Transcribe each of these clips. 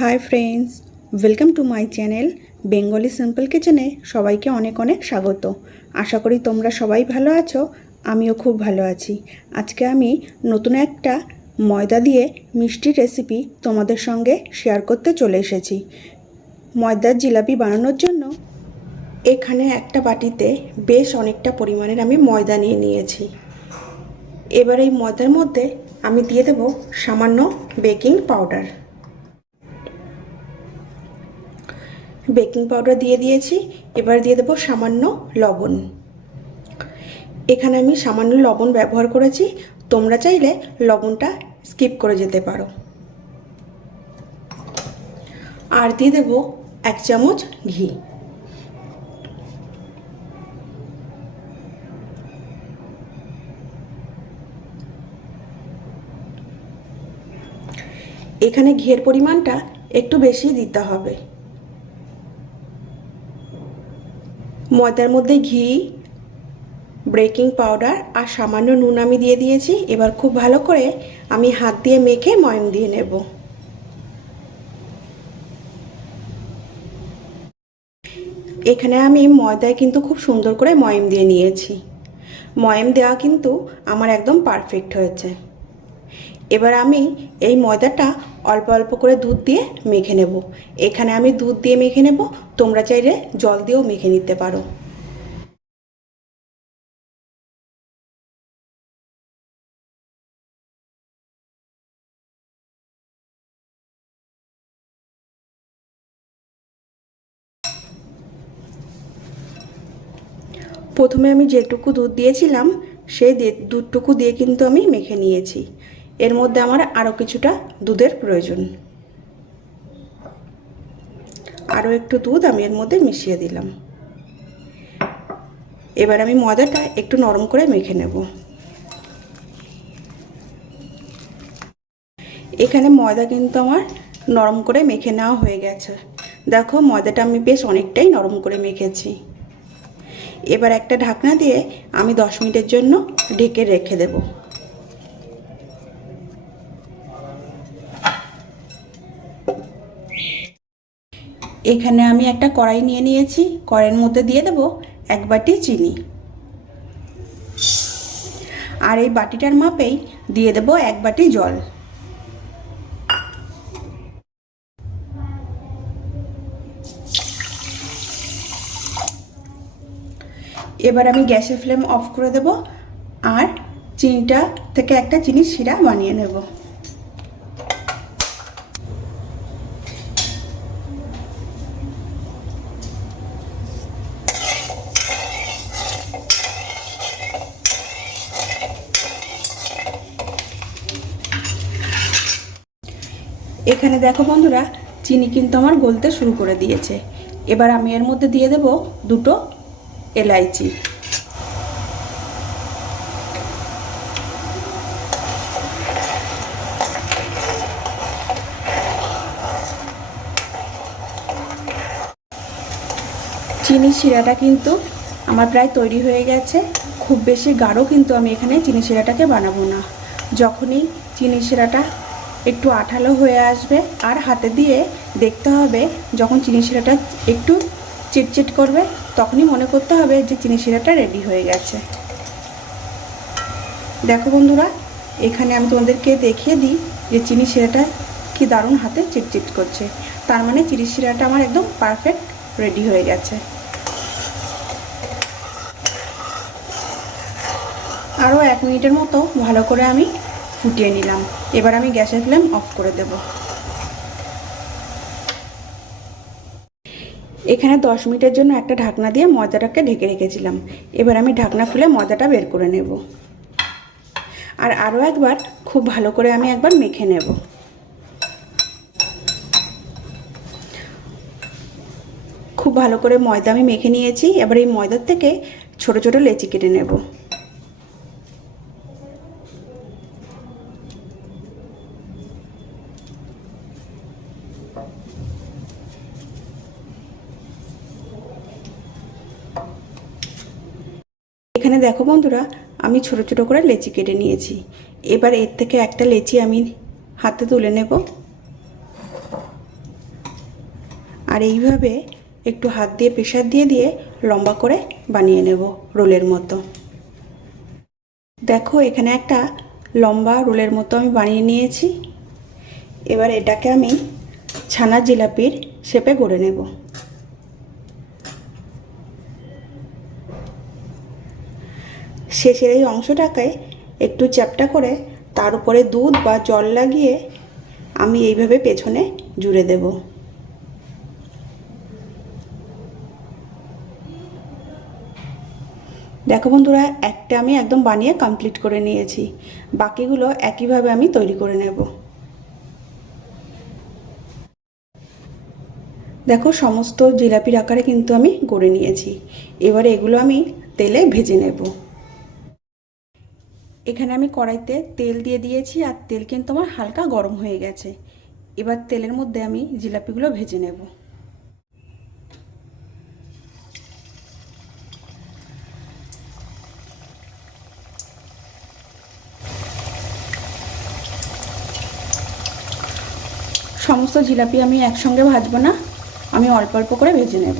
Hi friends, welcome to my channel Bengali simple কিচেনে সবাইকে অনেক অনেক স্বাগত। আশা করি তোমরা সবাই ভালো আছো, আমিও খুব ভালো আছি। আজকে আমি নতুন একটা ময়দা দিয়ে মিষ্টি রেসিপি তোমাদের সঙ্গে শেয়ার করতে চলে এসেছি। ময়দার জিলাপি বানানোর জন্য এখানে একটা বাটিতে বেশ অনেকটা পরিমাণের আমি ময়দা নিয়ে নিয়েছি। এবার এই ময়দার মধ্যে আমি দিয়ে দেব সামান্য বেকিং পাউডার। বেকিং পাউডার দিয়ে দিয়েছি। এবার দিয়ে দেবো সামান্য লবণ। এখানে আমি সামান্য লবণ ব্যবহার করেছি, তোমরা চাইলে লবণটা স্কিপ করে যেতে পারো। আর দিয়ে দেবো 1 চামচ ঘি। এখানে ঘিয়ের পরিমাণটা একটু বেশি দিতে হবে। ময়দার মধ্যে ঘি, বেকিং পাউডার আর সামান্য নুন আমি দিয়ে দিয়েছি। এবার খুব ভালো করে আমি হাত দিয়ে মেখে ময়াম দিয়ে নেব। এখানে আমি ময়দায় কিন্তু খুব সুন্দর করে ময়াম দিয়ে নিয়েছি। ময়াম দেওয়া কিন্তু আমার একদম পারফেক্ট হয়েছে। এবার আমি এই ময়দাটা অল্প অল্প করে দুধ দিয়ে মেখে নেব। এখানে আমি দুধ দিয়ে মেখে নেব, তোমরা চাইলে জল দিয়েও মেখে নিতে পারো। প্রথমে আমি যেটুকু দুধ দিয়েছিলাম সেই দুধটুকু দিয়ে কিন্তু আমি মেখে নিয়েছি। এর মধ্যে আমার আরও কিছুটা দুধের প্রয়োজন। আরও একটু দুধ আমি এর মধ্যে মিশিয়ে দিলাম। এবার আমি ময়দাটা একটু নরম করে মেখে নেব। এখানে ময়দা কিন্তু আমার নরম করে মেখে নেওয়া হয়ে গেছে। দেখো ময়দাটা আমি বেশ অনেকটাই নরম করে মেখেছি। এবার একটা ঢাকনা দিয়ে আমি 10 মিনিটের জন্য ঢেকে রেখে দেব। এখানে আমি একটা কড়াই নিয়ে নিয়েছি। কড়াইয়ের মধ্যে দিয়ে দেব 1 বাটি চিনি। আর এই বাটিটার মাপেই দিয়ে দেব 1 বাটি জল। এবার আমি গ্যাসের ফ্লেম অফ করে দেব আর চিনিটা থেকে একটা চিনির শিরা বানিয়ে নেব। এখানে দেখো বন্ধুরা, চিনি কিন্তু আমার গলতে শুরু করে দিয়েছে। এবার আমি এর মধ্যে দিয়ে দেব 2টো এলাইচি। চিনি শিরাটা কিন্তু আমার প্রায় তৈরি হয়ে গেছে। খুব বেশি গাঢ় কিন্তু আমি এখানে চিনি শিরাটাকে বানাবো না। যখনই চিনি শিরাটা একটু আঠালো হয়ে আসবে আর হাতে দিয়ে দেখতে হবে, যখন চিনি শিরাটা একটু চিটচিট করবে তখনই মনে করতে হবে যে চিনি শিরাটা রেডি হয়ে গেছে। দেখো বন্ধুরা, এখানে আমি তোমাদেরকে দেখিয়ে দিই যে চিনি শিরাটা কি দারুণ হাতে চিটচিট করছে। তার মানে চিনি শিরাটা আমার একদম পারফেক্ট রেডি হয়ে গেছে। আরও 1 মিনিটের মতো ভালো করে আমি ফুটিয়ে নিলাম। এবার আমি গ্যাসের ফ্লেম অফ করে দেব। এখানে 10 মিনিটের জন্য একটা ঢাকনা দিয়ে ময়দাটাকে ঢেকে রেখেছিলাম। এবার আমি ঢাকনা খুলে ময়দাটা বের করে নেব আর আরও একবার খুব ভালো করে আমি একবার মেখে নেব। খুব ভালো করে ময়দা আমি মেখে নিয়েছি। এবার এই ময়দার থেকে ছোট ছোট লেচি কেটে নেব। এখানে দেখো বন্ধুরা, আমি ছোট ছোট করে লেচি কেটে নিয়েছি। এবার এর থেকে একটা লেচি আমি হাতে তুলে নেব। আর এইভাবে একটু হাত দিয়ে প্রেসার দিয়ে দিয়ে লম্বা করে বানিয়ে নেব রোলের মতো। দেখো এখানে একটা লম্বা রোলের মতো আমি বানিয়ে নিয়েছি। এবার এটাকে আমি ছানা জিলাপির শেপে গড়ে নেব। শেষের এই অংশটাকে একটু চ্যাপ্টা করে তার উপরে দুধ বা জল লাগিয়ে আমি এইভাবে পেছনে জুড়ে দেব। দেখো বন্ধুরা, একটা আমি একদম বানিয়ে কমপ্লিট করে নিয়েছি, বাকিগুলো একইভাবে আমি তৈরি করে নেব। দেখো সমস্ত জিলাপির আকারে কিন্তু আমি গড়ে নিয়েছি। এবারে এগুলো আমি তেলে ভেজে নেব। এখানে আমি কড়াইতে তেল দিয়ে দিয়েছি আর তেল কিন্তু আমার হালকা গরম হয়ে গেছে। এবার তেলের মধ্যে আমি জিলাপিগুলো ভেজে নেব। সমস্ত জিলাপি আমি একসঙ্গে ভাজবো না, আমি অল্প অল্প করে ভেজে নেব।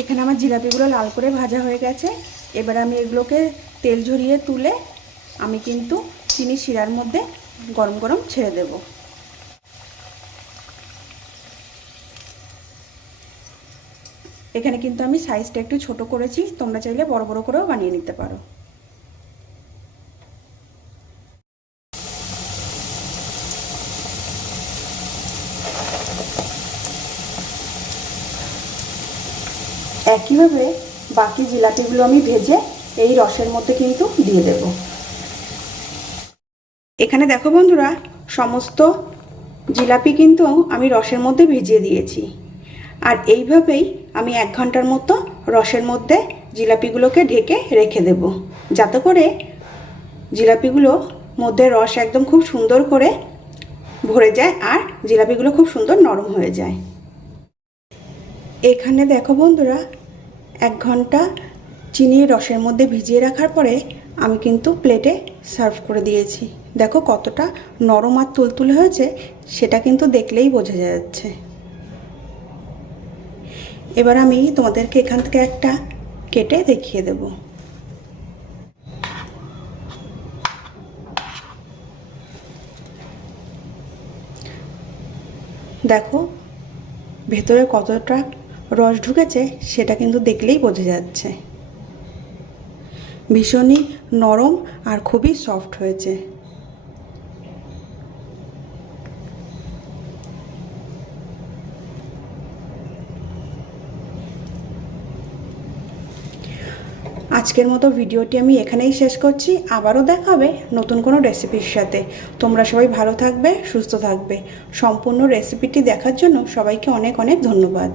এখানে আমার জিলাপিগুলো লাল করে ভাজা হয়ে গেছে। এবার আমি এগুলোকে তেল ঝরিয়ে তুলে আমি কিন্তু চিনি শিরার মধ্যে গরম গরম ছেড়ে দেব। এখানে কিন্তু আমি সাইজটা একটু ছোট করেছি, তোমরা চাইলে বড় বড় করেও বানিয়ে নিতে পারো। একইভাবে বাকি জিলাপিগুলো আমি ভেজে এই রসের মধ্যে কিন্তু দিয়ে দেব। এখানে দেখো বন্ধুরা, সমস্ত জিলাপি কিন্তু আমি রসের মধ্যে ভিজিয়ে দিয়েছি। আর এইভাবেই আমি 1 ঘন্টার মতো রসের মধ্যে জিলাপিগুলোকে ঢেকে রেখে দেব, যাতে করে জিলাপিগুলো মধ্যে রস একদম খুব সুন্দর করে ভরে যায় আর জিলাপিগুলো খুব সুন্দর নরম হয়ে যায়। এখানে দেখো বন্ধুরা, 1 ঘন্টা চিনির রসের মধ্যে ভিজিয়ে রাখার পরে আমি কিন্তু প্লেটে সার্ভ করে দিয়েছি। দেখো কতটা নরম আর তুলতুলে হয়েছে, সেটা কিন্তু দেখলেই বোঝা যাচ্ছে। এবার আমি তোমাদেরকে এখান থেকে একটা কেটে দেখিয়ে দেব। দেখো ভেতরে কতটা রস ঢুকেছে সেটা কিন্তু দেখলেই বোঝা যাচ্ছে। ভীষণই নরম আর খুবই সফট হয়েছে। আজকের মতো ভিডিওটি আমি এখানেই শেষ করছি। আবারও দেখা হবে নতুন কোনো রেসিপির সাথে। তোমরা সবাই ভালো থাকবে, সুস্থ থাকবে। সম্পূর্ণ রেসিপিটি দেখার জন্য সবাইকে অনেক অনেক ধন্যবাদ।